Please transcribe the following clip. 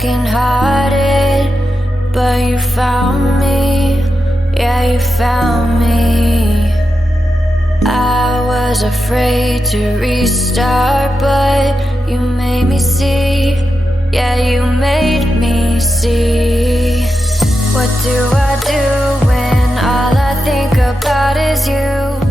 brokenhearted, but you found me. Yeah, you found me. I was afraid to restart, but you made me see. Yeah, you made me see. What do I do when all I think about is you?